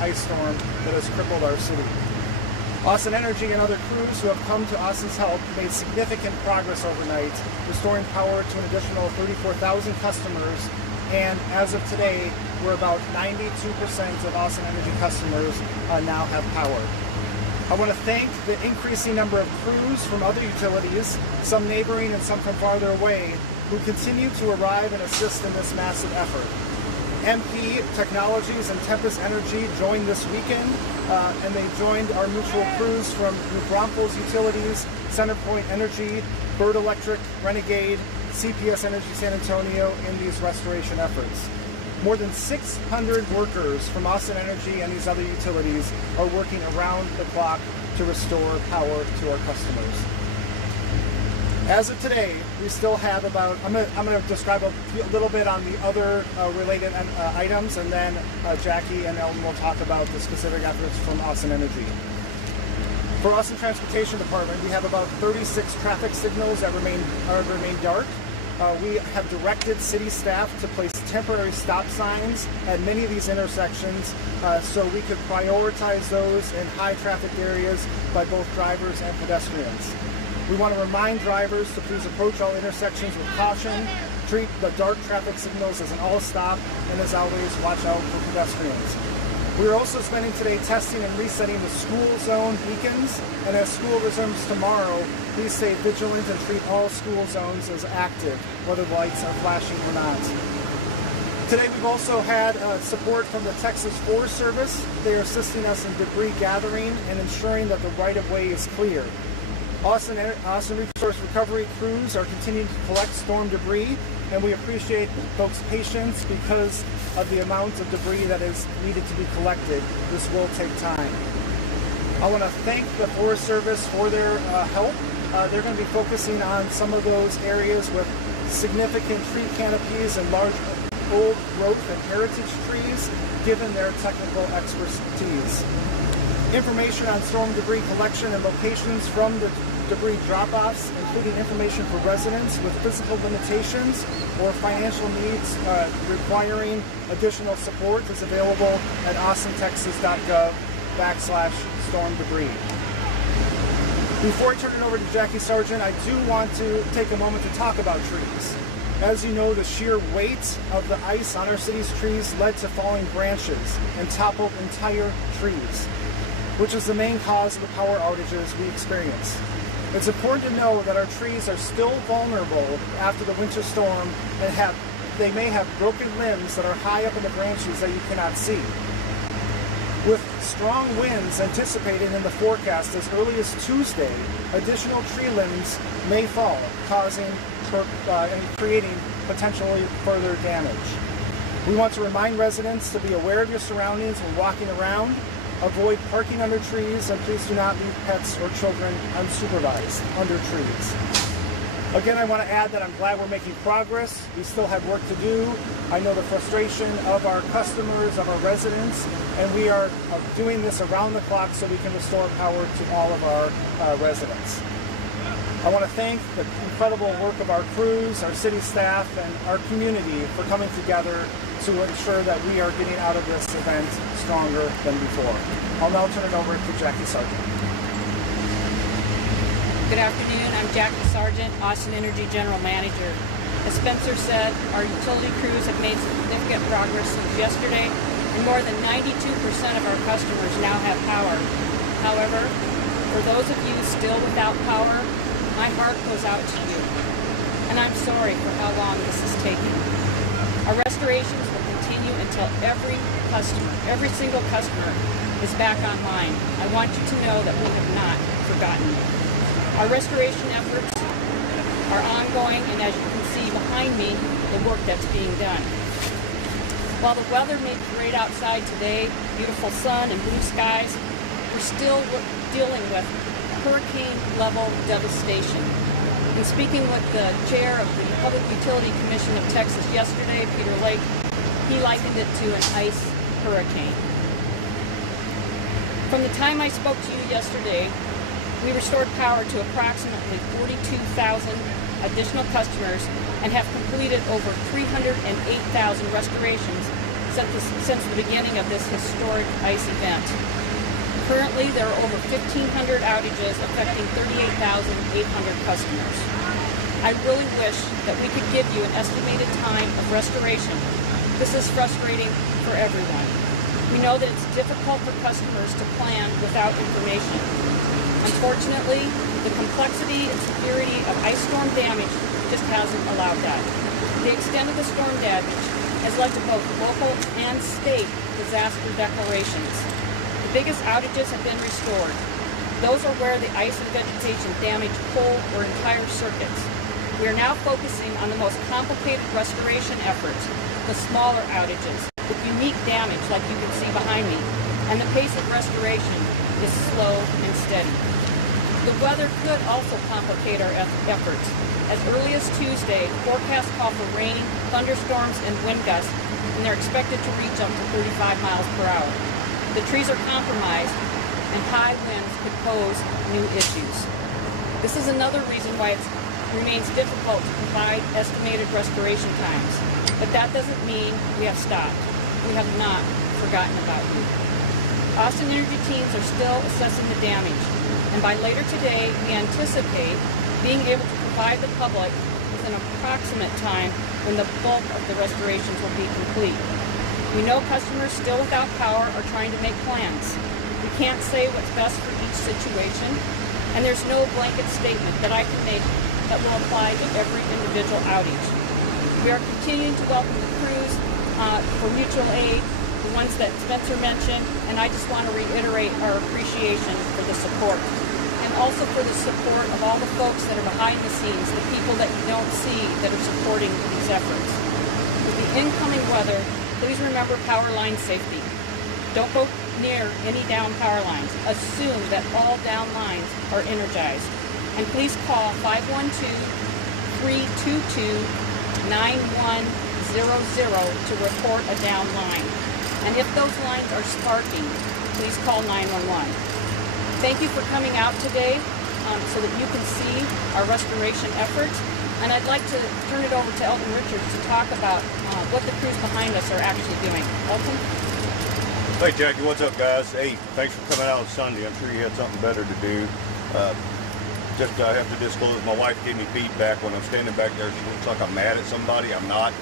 ice storm that has crippled our city. Austin Energy and other crews who have come to Austin's help made significant progress overnight, restoring power to an additional 34,000 customers, and as of today, we're about 92% of Austin Energy customers now have power. I want to thank the increasing number of crews from other utilities, some neighboring and some from farther away, who continue to arrive and assist in this massive effort. MP Technologies and Tempest Energy joined this weekend, and they joined our mutual crews from New Braunfels Utilities, Centerpoint Energy, Bird Electric, Renegade, CPS Energy San Antonio in these restoration efforts. More than 600 workers from Austin Energy and these other utilities are working around the clock to restore power to our customers. As of today, we still have about, I'm going to describe a little bit on the other related items, and then Jackie and Ellen will talk about the specific efforts from Austin Energy. For Austin Transportation Department, we have about 36 traffic signals that remain dark. We have directed city staff to place temporary stop signs at many of these intersections so we could prioritize those in high traffic areas by both drivers and pedestrians. We want to remind drivers to please approach all intersections with caution, treat the dark traffic signals as an all-stop, and as always, watch out for pedestrians. We are also spending today testing and resetting the school zone beacons, and as school resumes tomorrow, please stay vigilant and treat all school zones as active, whether the lights are flashing or not. Today we've also had support from the Texas Forest Service. They are assisting us in debris gathering and ensuring that the right-of-way is clear. Austin Resource Recovery crews are continuing to collect storm debris, and we appreciate folks' patience because of the amount of debris that is needed to be collected. This will take time. I want to thank the Forest Service for their help. They're going to be focusing on some of those areas with significant tree canopies and large old growth and heritage trees, given their technical expertise. Information on storm debris collection and locations from the debris drop-offs, including information for residents with physical limitations or financial needs requiring additional support, is available at austintexas.gov/storm debris. Before I turn it over to Jackie Sargent, I do want to take a moment to talk about trees. As you know, the sheer weight of the ice on our city's trees led to falling branches and toppled entire trees, which is the main cause of the power outages we experience. It's important to know that our trees are still vulnerable after the winter storm, and they may have broken limbs that are high up in the branches that you cannot see. With strong winds anticipated in the forecast as early as Tuesday, additional tree limbs may fall, causing and creating potentially further damage. We want to remind residents to be aware of your surroundings when walking around. Avoid parking under trees, and please do not leave pets or children unsupervised under trees. Again, I want to add that I'm glad we're making progress. We still have work to do. I know the frustration of our customers, of our residents, and we are doing this around the clock so we can restore power to all of our residents. I want to thank the incredible work of our crews, our city staff, and our community for coming together to ensure that we are getting out of this event stronger than before. I'll now turn it over to Jackie Sargent. Good afternoon, I'm Jackie Sargent, Austin Energy General Manager. As Spencer said, our utility crews have made significant progress since yesterday, and more than 92% of our customers now have power. However, for those of you still without power, my heart goes out to you, and I'm sorry for how long this is taking. Our restorations will continue until every single customer is back online. I want you to know that we have not forgotten you. Our restoration efforts are ongoing, and as you can see behind me, the work that's being done. While the weather may be great outside today, beautiful sun and blue skies, we're still dealing with hurricane-level devastation. In speaking with the chair of the Public Utility Commission of Texas yesterday, Peter Lake, he likened it to an ice hurricane. From the time I spoke to you yesterday, we restored power to approximately 42,000 additional customers and have completed over 308,000 restorations since the beginning of this historic ice event. Currently, there are over 1,500 outages affecting 38,800 customers. I really wish that we could give you an estimated time of restoration. This is frustrating for everyone. We know that it's difficult for customers to plan without information. Unfortunately, the complexity and severity of ice storm damage just hasn't allowed that. The extent of the storm damage has led to both local and state disaster declarations. The biggest outages have been restored. Those are where the ice and vegetation damage whole or entire circuits. We are now focusing on the most complicated restoration efforts, the smaller outages, with unique damage like you can see behind me, and the pace of restoration is slow and steady. The weather could also complicate our efforts. As early as Tuesday, forecasts call for rain, thunderstorms, and wind gusts, and they're expected to reach up to 35 miles per hour. The trees are compromised, and high winds could pose new issues. This is another reason why it remains difficult to provide estimated restoration times. But that doesn't mean we have stopped. We have not forgotten about you. Austin Energy teams are still assessing the damage, and by later today, we anticipate being able to provide the public with an approximate time when the bulk of the restorations will be complete. We know customers still without power are trying to make plans. We can't say what's best for each situation, and there's no blanket statement that I can make that will apply to every individual outage. We are continuing to welcome the crews for mutual aid, the ones that Spencer mentioned, and I just want to reiterate our appreciation for the support, and also for the support of all the folks that are behind the scenes, the people that you don't see that are supporting these efforts. With the incoming weather, please remember power line safety. Don't go near any down power lines. Assume that all down lines are energized. And please call 512-322-9100 to report a down line. And if those lines are sparking, please call 911. Thank you for coming out today so that you can see our restoration efforts. And I'd like to turn it over to Elton Richards to talk about what the crews behind us are actually doing. Elton? Hey Jackie, what's up guys? Hey, thanks for coming out on Sunday. I'm sure you had something better to do. I have to disclose, my wife gave me feedback when I'm standing back there. She looks like I'm mad at somebody. I'm not.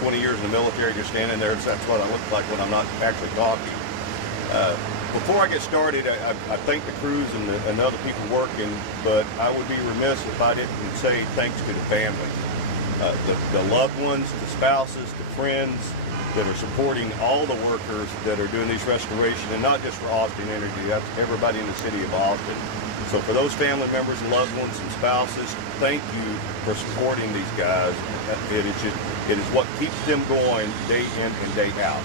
20 years in the military, just standing there, that's what I look like when I'm not actually talking. Before I get started, I thank the crews and the other people working, but I would be remiss if I didn't say thanks to the families. The loved ones, the spouses, the friends that are supporting all the workers that are doing these restoration, and not just for Austin Energy, that's everybody in the city of Austin. So for those family members and loved ones and spouses, thank you for supporting these guys. It is what keeps them going day in and day out.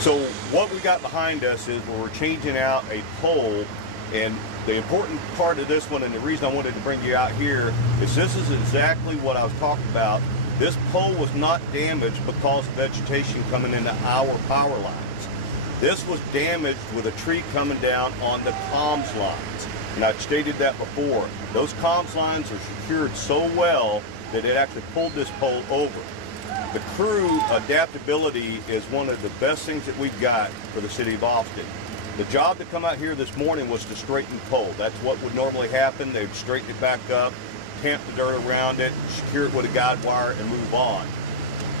So what we got behind us is we're changing out a pole, and the important part of this one, and the reason I wanted to bring you out here, is this is exactly what I was talking about. This pole was not damaged because of vegetation coming into our power lines. This was damaged with a tree coming down on the comms lines. And I've stated that before. Those comms lines are secured so well that it actually pulled this pole over. The crew adaptability is one of the best things that we've got for the city of Austin. The job to come out here this morning was to straighten the pole. That's what would normally happen. They'd straighten it back up, tamp the dirt around it, secure it with a guide wire, and move on.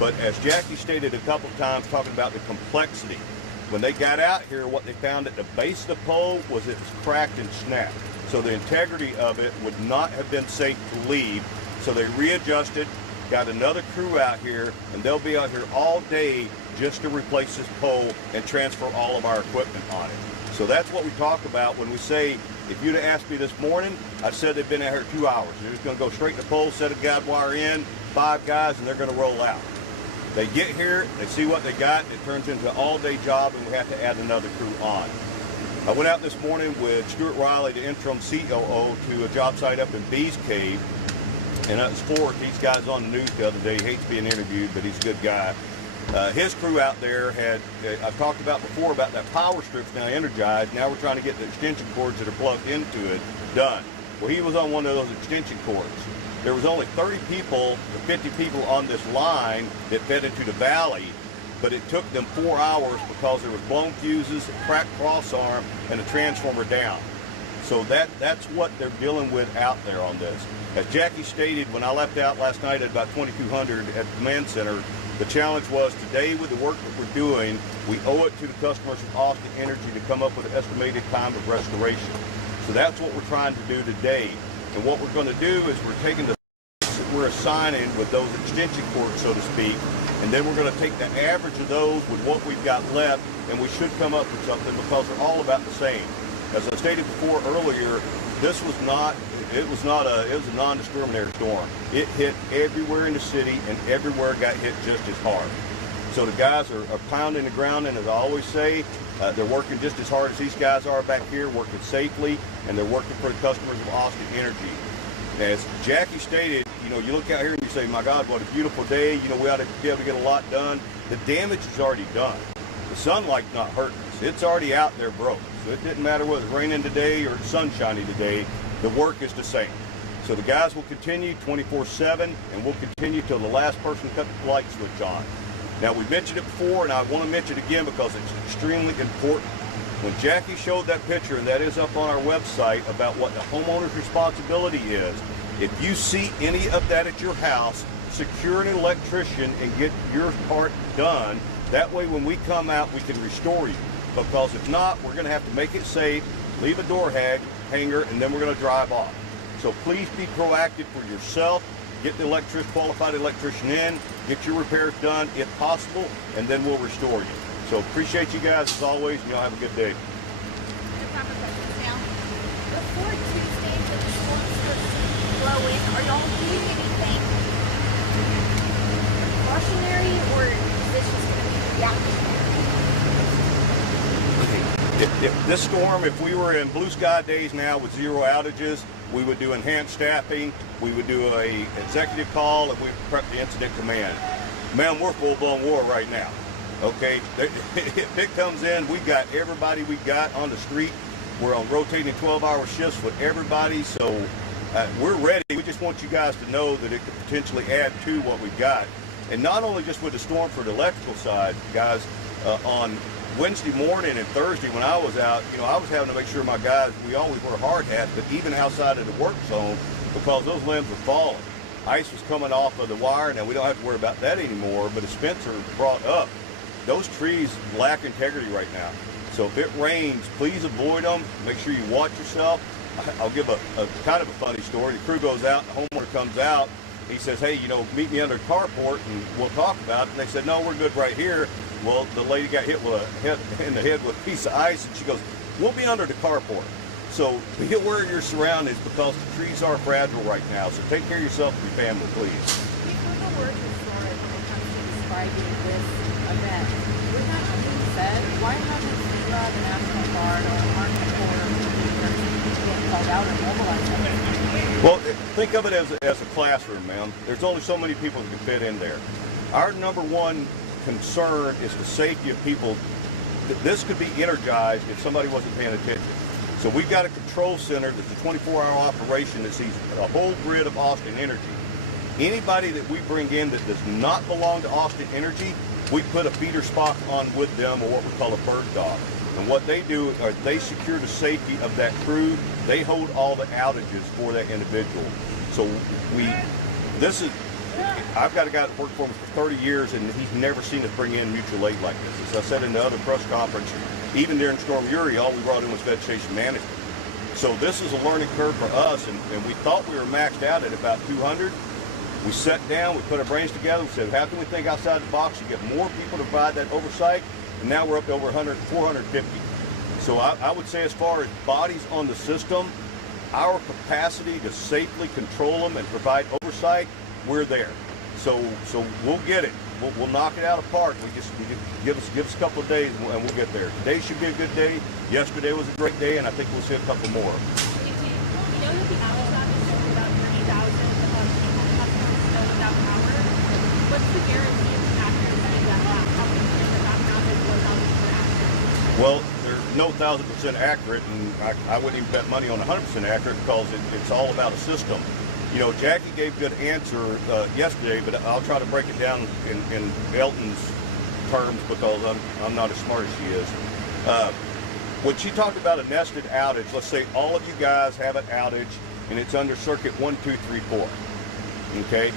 But as Jackie stated a couple of times, talking about the complexity, when they got out here, what they found at the base of the pole was it was cracked and snapped. So the integrity of it would not have been safe to leave. So they readjusted, got another crew out here, and they'll be out here all day just to replace this pole and transfer all of our equipment on it. So that's what we talk about when we say, if you'd have asked me this morning, I said they've been out here 2 hours. They're just going to go straight to the pole, set a guide wire in, 5 guys, and they're going to roll out. They get here, they see what they got, it turns into an all-day job, and we have to add another crew on. I went out this morning with Stuart Riley, the interim COO, to a job site up in Bees Cave, and that's Ford. These guys on the news the other day. He hates being interviewed, but he's a good guy. His crew out there had, I've talked about before about that power strip's now energized. Now we're trying to get the extension cords that are plugged into it done. Well, he was on one of those extension cords. There was only 30 people, or 50 people on this line that fed into the valley, but it took them 4 hours because there was blown fuses, a cracked cross arm, and a transformer down. So that's what they're dealing with out there on this. As Jackie stated, when I left out last night at about 2200 at the command center, the challenge was today with the work that we're doing, we owe it to the customers of Austin Energy to come up with an estimated time of restoration. So that's what we're trying to do today. And what we're going to do is we're taking the that we're assigning with those extension cords, so to speak, and then we're going to take the average of those with what we've got left, and we should come up with something because they're all about the same. As I stated before earlier, this was it was a non-discriminatory storm. It hit everywhere in the city, and everywhere got hit just as hard. So the guys are pounding the ground, and as I always say, they're working just as hard as these guys are back here, working safely, and they're working for the customers of Austin Energy. As Jackie stated, you look out here and you say, my God, what a beautiful day. We ought to be able to get a lot done. The damage is already done. The sunlight's not hurting us. It's already out there broke. So it didn't matter whether it's raining today or it's sunshiny today. The work is the same. So the guys will continue 24/7, and we'll continue till the last person cut the light switch on. Now, we mentioned it before, and I want to mention it again because it's extremely important. When Jackie showed that picture, and that is up on our website, about what the homeowner's responsibility is, if you see any of that at your house, secure an electrician and get your part done. That way, when we come out, we can restore you. Because if not, we're going to have to make it safe, leave a door hanger, and then we're going to drive off. So please be proactive for yourself. Get the qualified electrician in, get your repairs done if possible, and then we'll restore you. So appreciate you guys as always, and y'all have a good day. Before Tuesday, when the storm starts to blow in, are y'all doing anything cautionary, or is this just going to be reactionary? If this storm, if we were in blue sky days now with zero outages, we would do enhanced staffing, we would do a executive call, and we would prep the incident command. Man, we're full-blown war right now. Okay, if it comes in, we got everybody we got on the street. We're on rotating 12-hour shifts with everybody, so we're ready. We just want you guys to know that it could potentially add to what we've got. And not only just with the storm for the electrical side, guys, on Wednesday morning and Thursday when I was out, I was having to make sure my guys, we always wear hard hats, but even outside of the work zone, because those limbs were falling. Ice was coming off of the wire. Now we don't have to worry about that anymore, but as Spencer brought up, those trees lack integrity right now. So if it rains, please avoid them. Make sure you watch yourself. I'll give a kind of a funny story. The crew goes out, the homeowner comes out. He says, hey, meet me under the carport and we'll talk about it. And they said, no, we're good right here. Well, the lady got hit in the head with a piece of ice, and she goes, we'll be under the carport. So be aware of your surroundings because the trees are fragile right now. So take care of yourself and your family, please. We've heard the word historic when it comes to describing this event. With that being said, why haven't FEMA, the National Guard, or Army Corps getting called out or mobilized? Well, think of it as a classroom, ma'am. There's only so many people that can fit in there. Our number one concern is the safety of people. This could be energized if somebody wasn't paying attention. So we've got a control center that's a 24-hour operation that sees a whole grid of Austin Energy. Anybody that we bring in that does not belong to Austin Energy, we put a feeder spot on with them, or what we call a bird dog. And what they do is they secure the safety of that crew. They hold all the outages for that individual. So I've got a guy that worked for me for 30 years, and he's never seen us bring in mutual aid like this. As I said in the other press conference, even during Storm Uri, all we brought in was vegetation management. So this is a learning curve for us, and we thought we were maxed out at about 200. We sat down, we put our brains together, we said, how can we think outside the box to get more people to provide that oversight? And now we're up to over 450. So I would say as far as bodies on the system, our capacity to safely control them and provide oversight, we're there. So we'll get it. We'll knock it out of the park. Give us a couple of days and we'll get there. Today should be a good day. Yesterday was a great day, and I think we'll see a couple more. You know that the outage lab is showing about 30,000 customers still without power. What's the guarantee of accuracy that how many years that outage was accurate? Well, there's no 1,000% accurate, and I wouldn't even bet money on 100% accurate because it's all about a system. Jackie gave a good answer yesterday, but I'll try to break it down in Elton's terms because I'm not as smart as she is. When she talked about a nested outage, let's say all of you guys have an outage and it's under circuit 1, 2, 3, 4. Okay?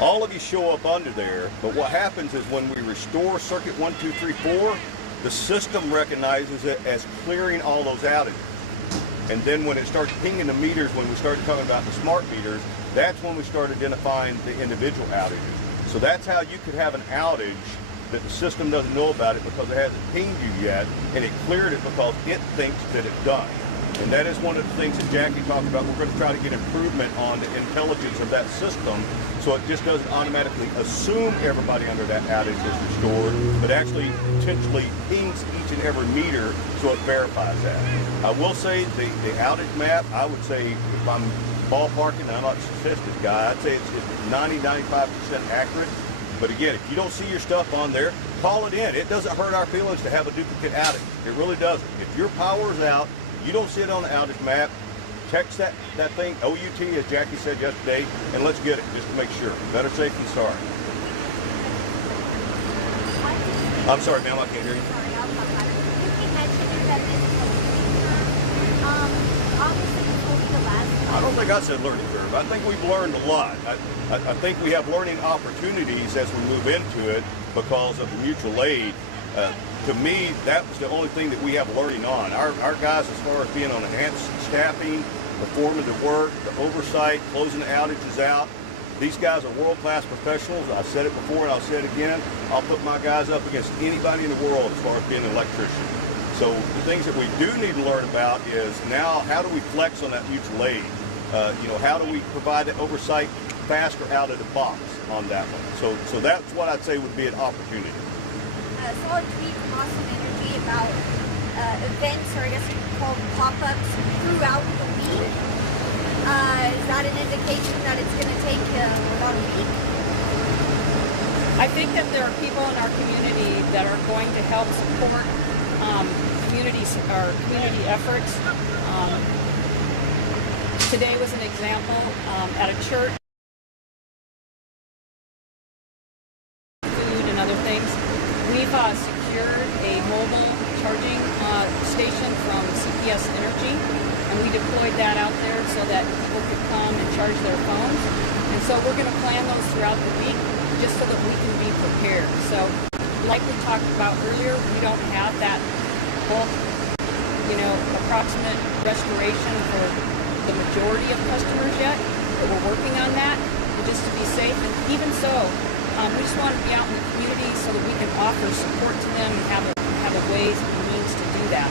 All of you show up under there, but what happens is when we restore circuit 1, 2, 3, 4, the system recognizes it as clearing all those outages. And then when it starts pinging the meters, when we started talking about the smart meters, that's when we start identifying the individual outages. So that's how you could have an outage that the system doesn't know about it because it hasn't pinged you yet, and it cleared it because it thinks that it's done. And that is one of the things that Jackie talked about. We're going to try to get improvement on the intelligence of that system so it just doesn't automatically assume everybody under that outage is restored, but actually potentially pings each and every meter so it verifies that. I will say the outage map, I would say if I'm ballparking, and I'm not a statistics guy, I'd say it's 90-95% accurate. But again, if you don't see your stuff on there, call it in. It doesn't hurt our feelings to have a duplicate outage. It really doesn't. If your power is out, you don't see it on the outage map, text that thing, OUT, as Jackie said yesterday, and let's get it just to make sure. Better safe than sorry. I'm sorry, ma'am, I can't hear you. I don't think I said learning curve. I think we've learned a lot. I think we have learning opportunities as we move into it because of the mutual aid. To me, that was the only thing that we have learning on. Our guys, as far as being on enhanced staffing, performing the work, the oversight, closing the outages out, these guys are world-class professionals. I said it before and I'll say it again. I'll put my guys up against anybody in the world as far as being an electrician. So the things that we do need to learn about is now how do we flex on that mutual aid? How do we provide the oversight faster out of the box on that one? So that's what I'd say would be an opportunity. I saw a tweet from Awesome Energy about events, or I guess you could call them pop-ups, throughout the week. Is that an indication that it's going to take about a week? I think that there are people in our community that are going to help support community efforts. Today was an example at a church. Food and other things. We've secured a mobile charging station from CPS Energy, and we deployed that out there so that people could come and charge their phones. And so we're going to plan those throughout the week just so that we can be prepared. So like we talked about earlier, we don't have that bulk, approximate restoration for the majority of customers yet, but we're working on that, and just to be safe. And even so, we just want to be out in the community so that we can offer support to them and have a ways and means to do that.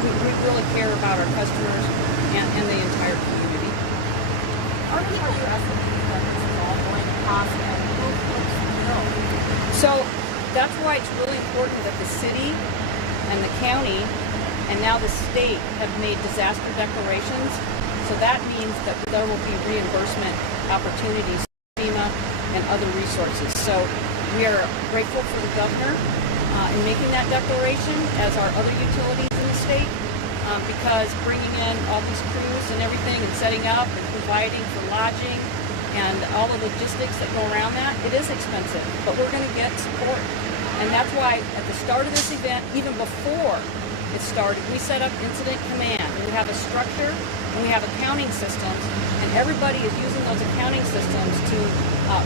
We really care about our customers and the entire community. Are people estimating that this is all going to cost and who folks know? So that's why it's really important that the city and the county and now the state have made disaster declarations. So that means that there will be reimbursement opportunities, FEMA and other resources. So we are grateful for the governor in making that declaration, as are other utilities in the state, because bringing in all these crews and everything and setting up and providing for lodging and all the logistics that go around that, it is expensive, but we're going to get support. And that's why at the start of this event, even before it started, we set up incident command. And we have a structure and we have accounting systems, and everybody is using those accounting systems to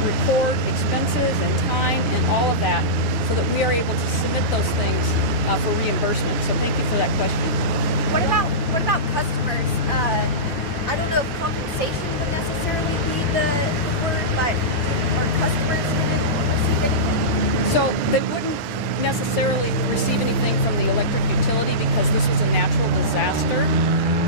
record expenses and time and all of that so that we are able to submit those things for reimbursement. So thank you for that question. What about customers? I don't know if compensation would necessarily be the word, but are customers going to receive anything? So they wouldn't necessarily receive anything from the electric utility because this was a natural disaster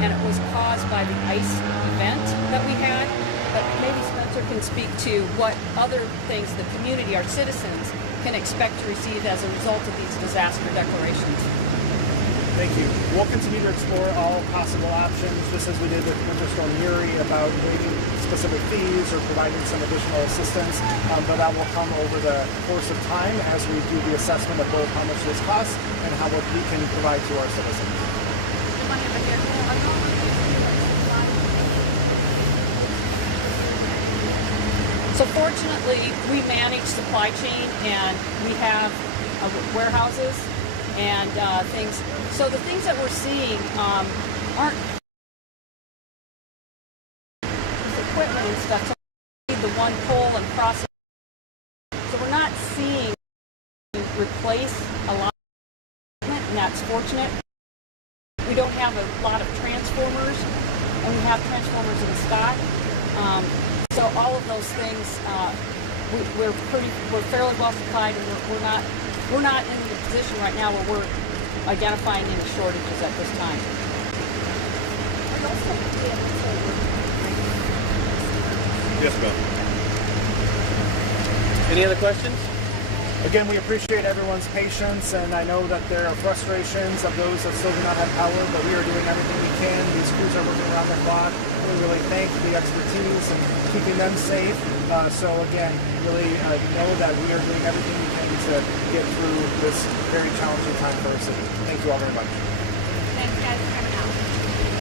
and it was caused by the ice event that we had. But maybe Spencer can speak to what other things the community, our citizens, can expect to receive as a result of these disaster declarations. Thank you. We'll continue to explore all possible options, just as we did with Winter Storm Uri, about waiving specific fees or providing some additional assistance. But that will come over the course of time as we do the assessment of both how much this costs and how much we can provide to our citizens. So fortunately, we manage supply chain and we have warehouses and things. So the things that we're seeing aren't equipment and stuff. So we need the one pole and process. So we're not seeing replace a lot of equipment, and that's fortunate. We don't have a lot of transformers, and we have transformers in stock. So all of those things, we're fairly well supplied, and we're not in the position right now where we're identifying any shortages at this time. Yes, ma'am. Any other questions? Again, we appreciate everyone's patience, and I know that there are frustrations of those that still do not have power, but we are doing everything we can. These crews are working around the clock. We really thank the expertise and keeping them safe. So again, really know that we are doing everything we can to get through this very challenging time for our city. Thank you all very much.